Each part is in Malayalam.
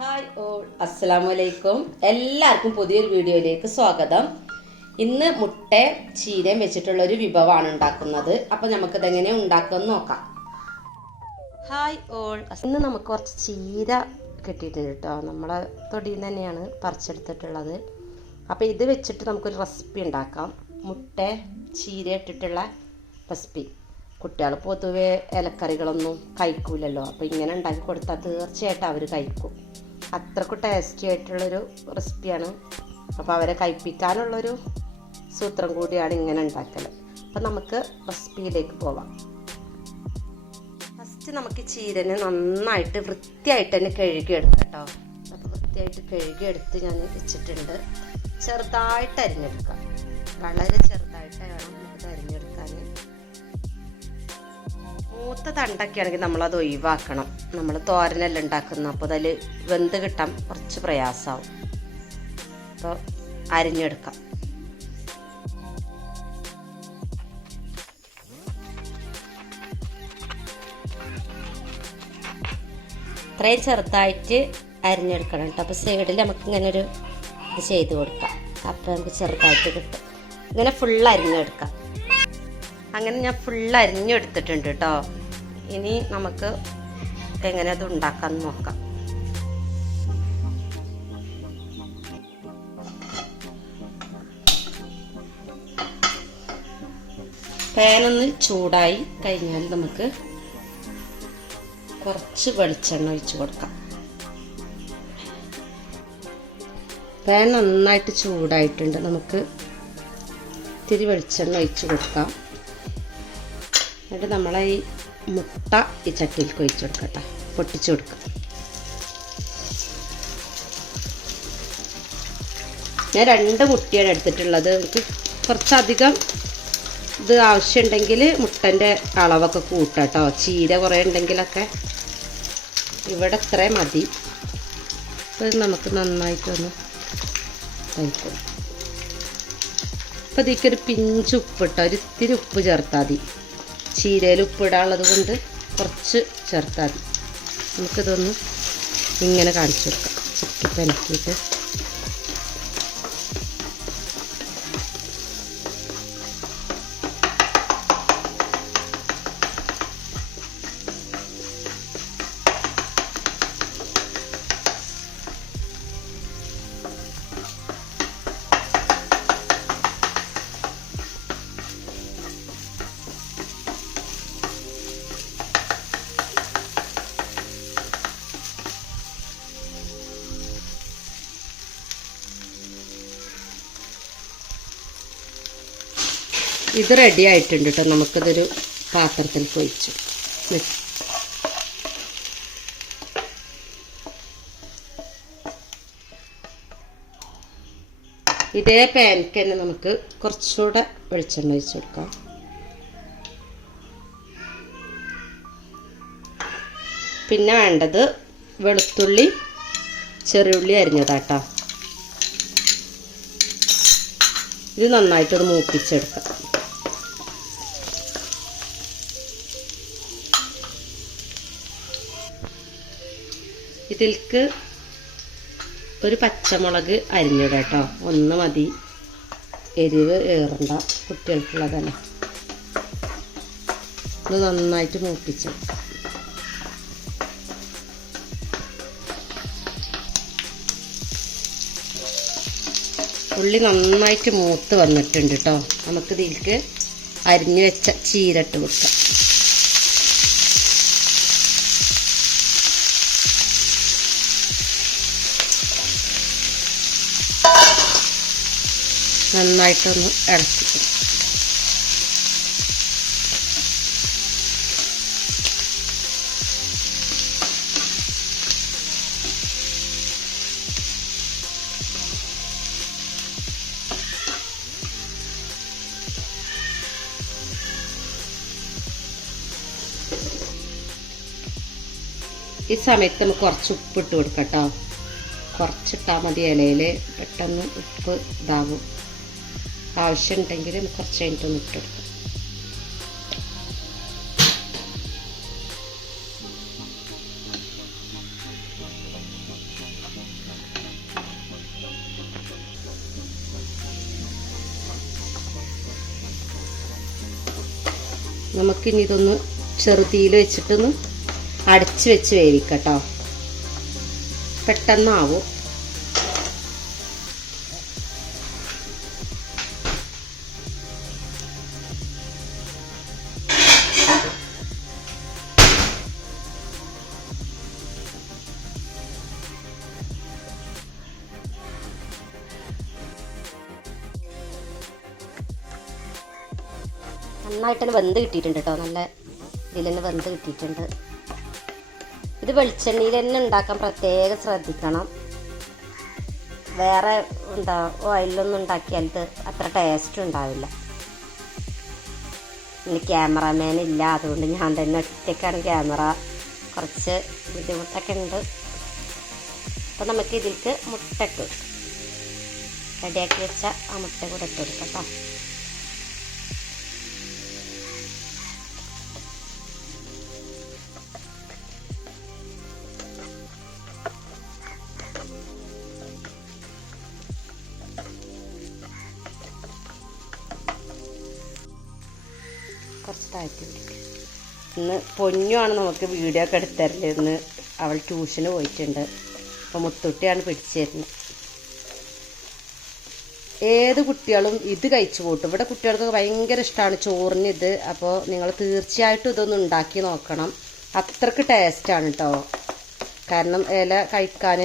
ഹായ് ഓൾ അസ്സലാമു അലൈക്കും എല്ലാവർക്കും പുതിയൊരു വീഡിയോയിലേക്ക് സ്വാഗതം. ഇന്ന് മുട്ട ചീരയും വെച്ചിട്ടുള്ള ഒരു വിഭവമാണ് ഉണ്ടാക്കുന്നത്. അപ്പോൾ നമുക്കിത് എങ്ങനെ ഉണ്ടാക്കുമെന്ന് നോക്കാം ഹായ് ഓൾ ഇന്ന് നമുക്ക് കുറച്ച് ചീര കിട്ടിയിട്ടുണ്ട് കേട്ടോ. നമ്മളെ തൊടിയിൽ തന്നെയാണ് പറിച്ചെടുത്തിട്ടുള്ളത്. അപ്പോൾ ഇത് വെച്ചിട്ട് നമുക്കൊരു റെസിപ്പി ഉണ്ടാക്കാം. മുട്ട ചീര ഇട്ടിട്ടുള്ള റെസിപ്പി കുട്ടികൾ പൊതുവെ ഇലക്കറികളൊന്നും കഴിക്കൂലല്ലോ. അപ്പോൾ ഇങ്ങനെ ഉണ്ടാക്കി കൊടുത്താൽ തീർച്ചയായിട്ടും അവർ കഴിക്കും. അത്രയ്ക്ക് ടേസ്റ്റി ആയിട്ടുള്ളൊരു റെസിപ്പിയാണ് അപ്പോൾ അവരെ കഴിപ്പിക്കാനുള്ളൊരു സൂത്രം കൂടിയാണ് ഇങ്ങനെ ഉണ്ടാക്കൽ അപ്പം നമുക്ക് റെസിപ്പിയിലേക്ക് പോവാം. ഫസ്റ്റ് നമുക്ക് ചീരനെ നന്നായിട്ട് വൃത്തിയായിട്ട് തന്നെ കഴുകിയെടുക്കാം കേട്ടോ. അപ്പോൾ വൃത്തിയായിട്ട് കഴുകിയെടുത്ത് ഞാൻ വെച്ചിട്ടുണ്ട്. ചെറുതായിട്ട് അരിഞ്ഞെടുക്കാം. വളരെ ചെറുതായിട്ട് വേണം നമുക്ക് അരിഞ്ഞെടുക്കാൻ മൂത്ത തണ്ടൊക്കെ ആണെങ്കിൽ നമ്മളത് ഒഴിവാക്കണം. നമ്മൾ തോരനെല്ലാം ഉണ്ടാക്കുന്ന. അപ്പോൾ അതിൽ വെന്ത് കിട്ടാൻ കുറച്ച് പ്രയാസമാവും അപ്പോൾ അരിഞ്ഞെടുക്കാം. ഇത്രയും ചെറുതായിട്ട് അരിഞ്ഞെടുക്കണം കേട്ടോ. അപ്പോൾ സൈഡിൽ നമുക്ക് ഇങ്ങനെ ഒരു ഇത് ചെയ്ത് കൊടുക്കാം. അപ്പോൾ നമുക്ക് ചെറുതായിട്ട് കിട്ടും. ഇങ്ങനെ ഫുൾ അരിഞ്ഞെടുക്കാം. അങ്ങനെ ഞാൻ ഫുൾ അരിഞ്ഞെടുത്തിട്ടുണ്ട് കേട്ടോ ഇനി നമുക്ക് എങ്ങനെ അത് ഉണ്ടാക്കാമെന്ന് നോക്കാം. പാനൊന്ന് ചൂടായി കഴിഞ്ഞാൽ നമുക്ക് കുറച്ച് വെളിച്ചെണ്ണ ഒഴിച്ചു കൊടുക്കാം. പാൻ നന്നായിട്ട് ചൂടായിട്ടുണ്ട്. നമുക്ക് ഇത്തിരി വെളിച്ചെണ്ണ ഒഴിച്ചു കൊടുക്കാം. എന്നിട്ട് നമ്മളെ ഈ മുട്ട ഈ ചട്ടിയിലേക്ക് കൊടുക്കുക കൊടുക്കട്ടെ പൊട്ടിച്ചു കൊടുക്കുക ഞാൻ രണ്ട് മുട്ടയാണ് എടുത്തിട്ടുള്ളത്. എനിക്ക് കുറച്ചധികം ഇത് ആവശ്യമുണ്ടെങ്കിൽ മുട്ടന്റെ അളവൊക്കെ കൂട്ടാം കേട്ടോ. ചീര കുറേ ഉണ്ടെങ്കിലൊക്കെ ഇവിടെ ഇത്ര മതി. അപ്പോൾ ഇത് നമുക്ക് നന്നായിട്ടൊന്ന് കഴിക്കും അപ്പോൾ ഇതിക്കൊരു പിഞ്ച് ഉപ്പ് കേട്ടോ ഒരു ഇത്തിരി ഉപ്പ് ചേർത്താൽ മതി. ചീരയിൽ ഉപ്പിടാനുള്ളത് കൊണ്ട് കുറച്ച് ചേർത്താൽ മതി. നമുക്കിതൊന്ന് ഇങ്ങനെ കാണിച്ചു കൊടുക്കാം. ചിക്കി പനക്കിയിട്ട്. ഇത് റെഡി ആയിട്ടുണ്ട് കേട്ടോ നമുക്കിതൊരു പാത്രത്തിൽ ഒഴിച്ചു ഇതേ പാനിക്ക് തന്നെ നമുക്ക് കുറച്ചുകൂടെ വെളിച്ചെണ്ണ ഒഴിച്ചു കൊടുക്കാം. പിന്നെ വേണ്ടത് വെളുത്തുള്ളി ചെറിയുള്ളി അരിഞ്ഞതാട്ടോ. ഇത് നന്നായിട്ടൊന്ന് മൂപ്പിച്ചെടുക്കാം. ഇതിൽക്ക് ഒരു പച്ചമുളക് അരിഞ്ഞിട കേട്ടോ. ഒന്ന് മതി. എരിവ് ഏറണ്ട. കുട്ടികൾക്കുള്ളതല്ല. ഇത് നന്നായിട്ട് മൂപ്പിച്ചു. ഉള്ളി നന്നായിട്ട് മൂത്ത് വന്നിട്ടുണ്ട് കേട്ടോ. നമുക്ക് ഇതിലേക്ക് അരിഞ്ഞു വെച്ച ചീരട്ട് കൊടുക്കാം. നന്നായിട്ടൊന്ന് ഇളക്കിക്കും ഈ സമയത്ത് നമുക്ക് കുറച്ച് ഉപ്പ് ഇട്ട് കൊടുക്കാം കേട്ടോ. കുറച്ചിട്ടാൽ മതി ഇലയിൽ പെട്ടെന്ന് ഉപ്പ് ഇതാകും. ആവശ്യമുണ്ടെങ്കിൽ നമുക്ക് കുറച്ച് കഴിഞ്ഞിട്ടൊന്ന് ഇട്ടെടുക്കാം നമുക്കിനി ഇതൊന്ന് ചെറുതീയിൽ വെച്ചിട്ടൊന്ന് അടച്ചു വെച്ച് വേവിക്കട്ടോ പെട്ടെന്നാവും. നന്നായിട്ട് തന്നെ വെന്ത് കിട്ടിയിട്ടുണ്ട് കേട്ടോ. നല്ല ഇതിൽ തന്നെ വെന്ത് കിട്ടിയിട്ടുണ്ട്. ഇത് വെളിച്ചെണ്ണയിൽ തന്നെ ഉണ്ടാക്കാൻ പ്രത്യേകം ശ്രദ്ധിക്കണം. വേറെ എന്താ ഓയിലൊന്നും ഉണ്ടാക്കിയാൽ അത്ര ടേസ്റ്റ് ഉണ്ടാവില്ല. ഇനി ക്യാമറമാൻ ഇല്ല അതുകൊണ്ട് ഞാൻ തന്നെ ഒറ്റയ്ക്കാണ് ക്യാമറ കുറച്ച് ബുദ്ധിമുട്ടൊക്കെ ഉണ്ട്. അപ്പോൾ നമുക്ക് ഇതിലേക്ക് മുട്ടക്ക് റെഡിയാക്കി വെച്ച ആ മുട്ട കൂടെ ഇട്ട് കൊടുക്കാം കേട്ടോ. താഴ്ത്തി ഇന്ന് പൊന്നുമാണ് നമുക്ക് വീഡിയോ ഒക്കെ എടുത്തരൽ. ഇന്ന് അവൾ ട്യൂഷന് പോയിട്ടുണ്ട്. അപ്പോൾ മുത്തുട്ടിയാണ് പിടിച്ചു തരുന്നത് ഏത് കുട്ടികളും ഇത് കഴിച്ചു പോട്ടും ഇവിടെ കുട്ടികൾക്ക് ഭയങ്കര ഇഷ്ടമാണ് ചോറിന് ഇത് അപ്പോൾ നിങ്ങൾ തീർച്ചയായിട്ടും ഇതൊന്ന് ഉണ്ടാക്കി നോക്കണം. അത്രയ്ക്ക് ടേസ്റ്റാണ് കേട്ടോ കാരണം ഇല കഴിക്കാൻ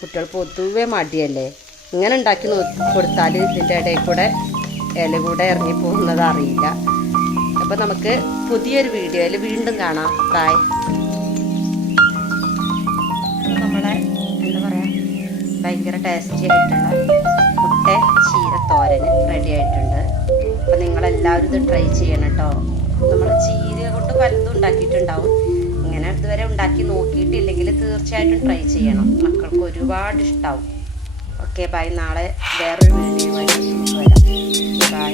കുട്ടികൾ പൊതുവെ മടിയല്ലേ. ഇങ്ങനെ ഉണ്ടാക്കി കൊടുത്താൽ ഇതിന്റെ ഇടയിൽ കൂടെ ഇല കൂടെ ഇറങ്ങി പോകുന്നത് അറിയില്ല. അപ്പോൾ നമുക്ക് പുതിയൊരു വീഡിയോയിൽ വീണ്ടും കാണാം. ബായ് നമ്മളെ എന്താ പറയുക ഭയങ്കര ടേസ്റ്റി ആയിട്ടുള്ള മുട്ട ചീര തോരൻ റെഡി ആയിട്ടുണ്ട്. അപ്പം നിങ്ങളെല്ലാവരും ഇത് ട്രൈ ചെയ്യണം കേട്ടോ. നമ്മൾ ചീര കൊണ്ട് പലതും ഉണ്ടാക്കിയിട്ടുണ്ടാവും. ഇങ്ങനെ ഇതുവരെ ഉണ്ടാക്കി നോക്കിയിട്ടില്ലെങ്കിൽ തീർച്ചയായിട്ടും ട്രൈ ചെയ്യണം. മക്കൾക്ക് ഒരുപാട് ഇഷ്ടമാവും ഓക്കെ ബൈ നാളെ വേറൊരു വീഡിയോ വരാം. ബൈ